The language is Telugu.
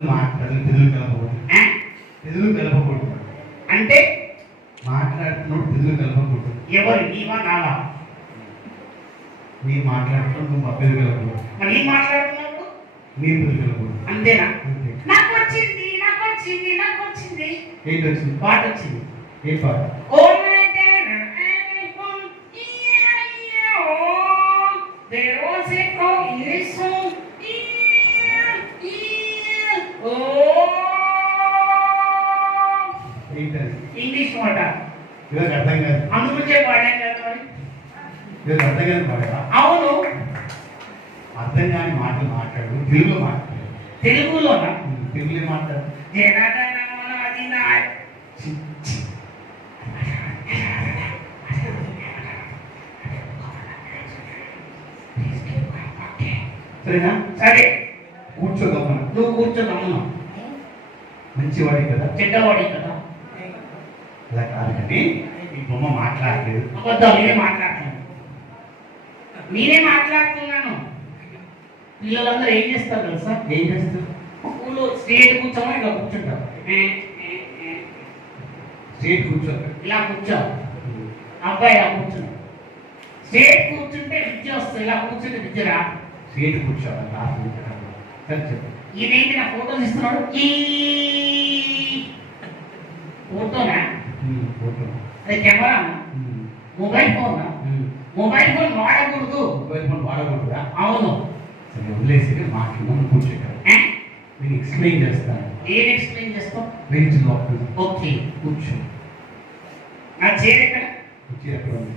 మాట్లాడు తెలుగు కలపకూడదు. తెలుగు కలపకూడదు అంటే మాట్లాడుతున్నాడు తెలుగు కలపకూడదు. ఎవరు నీవా నావా? నీ మాట్లాడుతున్నాడు నువ్వు మా తెలుగు కలపకూడదు. మరి నీ మాట్లాడుతున్నప్పుడు నీ తెలుగు కలపకూడదు. అంతేనా? అంతే. నాకు వచ్చింది నాకు వచ్చింది నాకు వచ్చింది ఏంటి వచ్చింది? పాట వచ్చింది. ఏ పాట? ఇంగ్లీష్ మాట ఇవాళ అర్థం కాదు. అందుకే పాడాను కదా మరి. ఇవాళ అర్థం కాదు పాడవా? అవును. అర్థం కాని మాటలు మాట్లాడు, తెలుగులో మాట్లాడు. తెలుగులోనా? తెలుగులో మాట్లాడు. అది నా సరేనా? సరే కూర్చోదమ్మా. నువ్వు కూర్చోదమ్మా. మంచివాడి కదా, చెడ్డవాడి కదా. అలా కాదు కానీ ఈ బొమ్మ మాట్లాడలేదు. అబద్ధం. నేనే మాట్లాడుతున్నాను. పిల్లలందరూ ఏం చేస్తారు తెలుసా? ఏం చేస్తారు? స్కూల్లో స్ట్రేట్ కూర్చోమో ఇలా కూర్చుంటారు. స్ట్రేట్ కూర్చోరు. ఇలా కూర్చో. అబ్బాయి ఇలా కూర్చుని స్ట్రేట్ కూర్చుంటే విద్య వస్తుంది. ఇలా కూర్చుంటే విద్య రా. స్ట్రేట్ కూర్చోవాలి. సరే చెప్పు. ఈయనేంటి నా ఫోటోలు ఇస్తున్నాడు? ఈ ఫోటోనా? ఫోటో. అది camera. Mobile phone. Mobile phone వాడకూడదు. మొబైల్ ఫోన్ వాడకూడదా? అవును. సరే వదిలేసి మాట్లాడమని కూర్చోకారు. నేను ఎక్స్ప్లెయిన్ చేస్తాను. ఏం ఎక్స్ప్లెయిన్ చేస్తావు? వెయిట్ లోపల ఓకే కూర్చో. నా చైర్ ఎక్కడ? వచ్చి ఎక్కడ ఉంది?